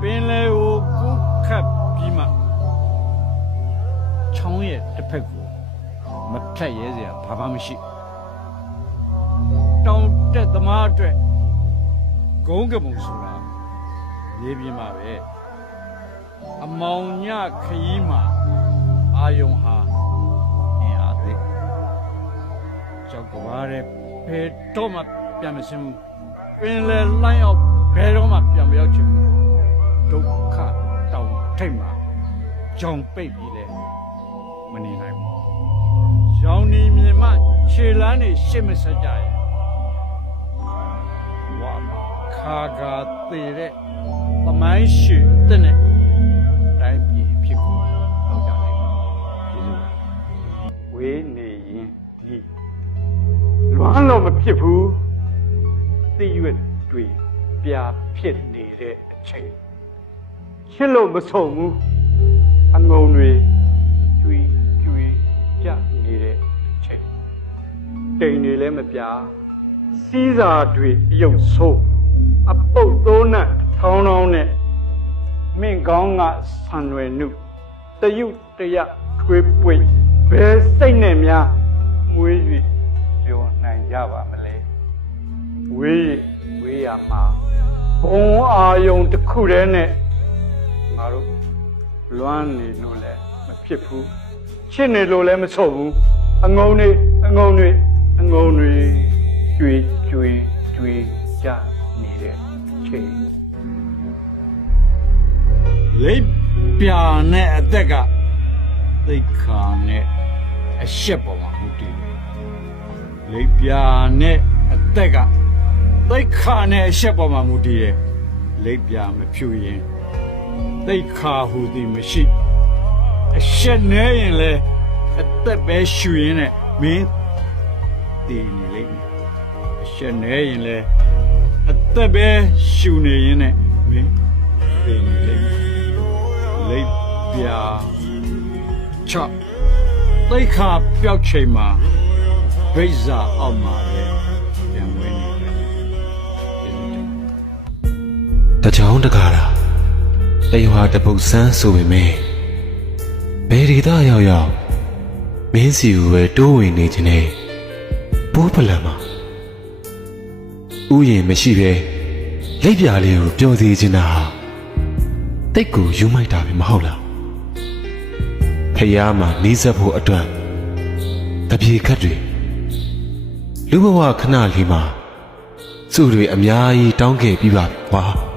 ပင်လေကိုကူးခတ်ပြီးမှချောင်းရဲ့တစ်ဖက်ကိုမဖြတ်ရဲစရာဘာမှမရှိတောင်တက်သမားအတွက်ဂုံးကပုံဆိုတာမြေပြင်မှာပဲအမောင်ညခရီးမှာအာယုံဟာအင်အားသိကြောက်ကဘာတဲ့ဘယ်တော့မှပြန်မစင်းဘူးပင်လေလိုင်းအောင်ဘယ်တော့မှပြန်မရောက်ချင်ဘူးဒုက္ခတောင်ထိတ်မှာကြောင်ပိတ်ပြီးလဲမနေနိုင်ဘူးရောင်နေမြင်မှခြေလမ်းတွေရှစ်မဆက်ကြရဲ့ဝါခါကာသေးတဲ့သမိုင်းရှိတဲ့နဲ့တိုင်းပြည်ဖြစ်ကိုလောက်ကြလိုက်ပါကျေးဇူးပါဝေးနေရင်ဒီလွမ်းလို့မဖြစ်ဘူးသိရွက်တွေပြာဖြစ်နေတဲ့အချိန်ချစ်လို့မဆုံးဘူးအငုံတွေကျွေးကြနေတဲ့အချိန်တိမ်တွေလည်းမပြာစီးစာတွေရုပ်ဆိုးအပုတ်သုံးနဲ့ထောင်းထောင်းနဲ့မင်းကောင်းကဆံရွယ်နုတယုတရထွေးပွေဘယ်စိတ်နဲ့များမွေး၍ပြောနိုင်ကြပါမလဲဝေးရမှာဘုံအာယုံတစ်ခုတည်းနဲ့ငါတို့လွမ်းနေလို့လည်းမဖြစ်ဘူးချစ်နေလို့လည်းမဆို့ဘူးအငုံတွေကျွေးကြနေတဲ့ချိန်လိပ်ပြာနဲ့အသက်ကသိခါနဲ့အရှက်ပေါ်မှာမူတည်လိပ်ပြာနဲ့အသက်ကသိခါနဲ့အရှက်ပေါ်မှာမူတည်တယ်လိပ်ပြာမဖြူရင်သိခါဟူသည်မရှိအရှက်နေရင်လေအသက်ပဲရှူရင်နဲ့မင်းတည်နေလိမ့်မယ်အရှက်နေရင်လေအသက်ပဲရှူနေရင်နဲ့မင်းတည်နေလိမ့်မယ်လိပ်ပြာချသိခါပျောက်ချိန်မှာဗိဇာအောက်မှာလေပြန်ဝင်နေတယ်တကြောင်တကားတာတရွာတပုတ်ဆန်းဆိုပေမဲ့ဘယ်ဒေသရောက်မင်းစီကိုပဲတိုးဝင်နေခြင်းနဲ့ပိုးဖလံမှာဥယျာဉ်မရှိပဲလက်ပြလေးကိုပျော်သေးခြင်းတာတိတ်ကိုယူမိုက်တာပဲမဟုတ်လားဖယားမှာနီးစပ်ဖို့အတွက်တပြေခတ်တွေလူဘဝခဏလေးမှာစုတွေအများကြီးတောင်းခဲ့ပြီးပါကွာ